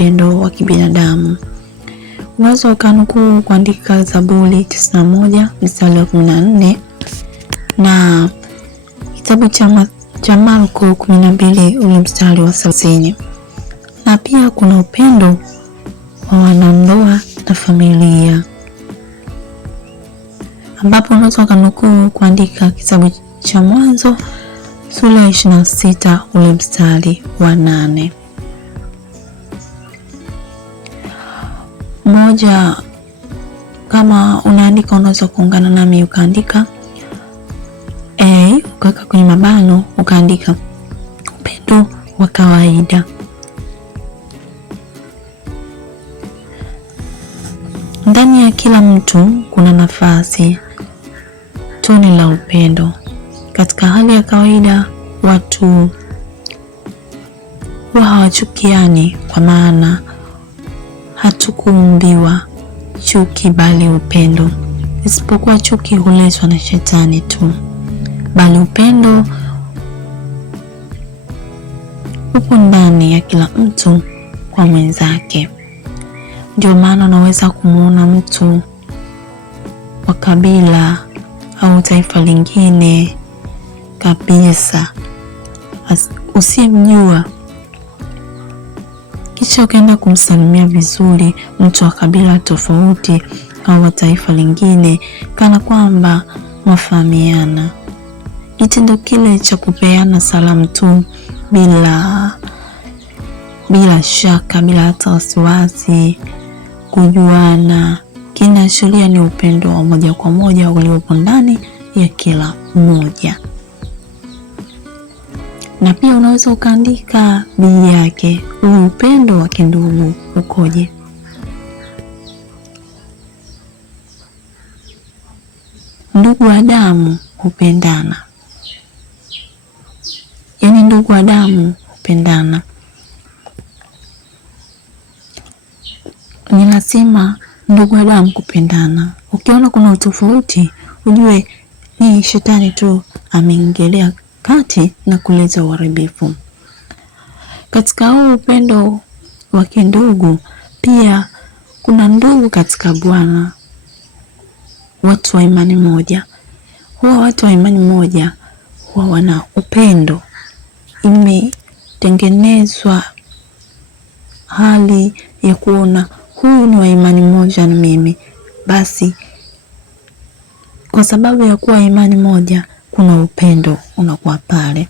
upendo wa kibinadamu. Unaweza ukanukuu kuandika Zaburi 91 mstari wa 14 na kitabu cha Marko 12 ule mstari wa 30. Na pia kuna upendo wa wanandoa na familia, ambapo unaweza ukanukuu kuandika kitabu cha Mwanzo sura ya 26 ule mstari wa 8. Moja, kama unaandika unaweza kuungana nami ukaandika ukaweka kwenye mabano ukaandika upendo wa kawaida. Ndani ya kila mtu kuna nafasi, tone la upendo. Katika hali ya kawaida watu huwa hawachukiani, kwa maana hatukuumbiwa chuki bali upendo. Isipokuwa chuki huletwa na shetani tu, bali upendo upo ndani ya kila mtu kwa mwenzake. Ndio maana unaweza kumuona mtu wa kabila au taifa lingine kabisa usiyemjua, kisha ukaenda kumsalimia vizuri mtu wa kabila tofauti au wa taifa lingine, kana kwamba mafahamiana. Kitendo kile cha kupeana salamu tu bila shaka, bila hata wasiwasi, kujuana, kinaashiria ni upendo wa moja kwa moja uliopo ndani ya kila mmoja. Na pia unaweza ukaandika bii yake, upendo wa kindugu ukoje? Ndugu wa damu hupendana, yaani ndugu wa damu hupendana. Ni lazima ndugu wa damu kupendana. Ukiona kuna utofauti, ujue ni shetani tu ameingilia kati na kuleta uharibifu. Katika huu upendo wa kindugu pia kuna ndugu katika Bwana, watu wa imani moja. Watu wa imani moja huwa wana upendo, imetengenezwa hali ya kuona huyu ni wa imani moja na mimi, basi kwa sababu ya kuwa imani moja kuna upendo unakuwa pale.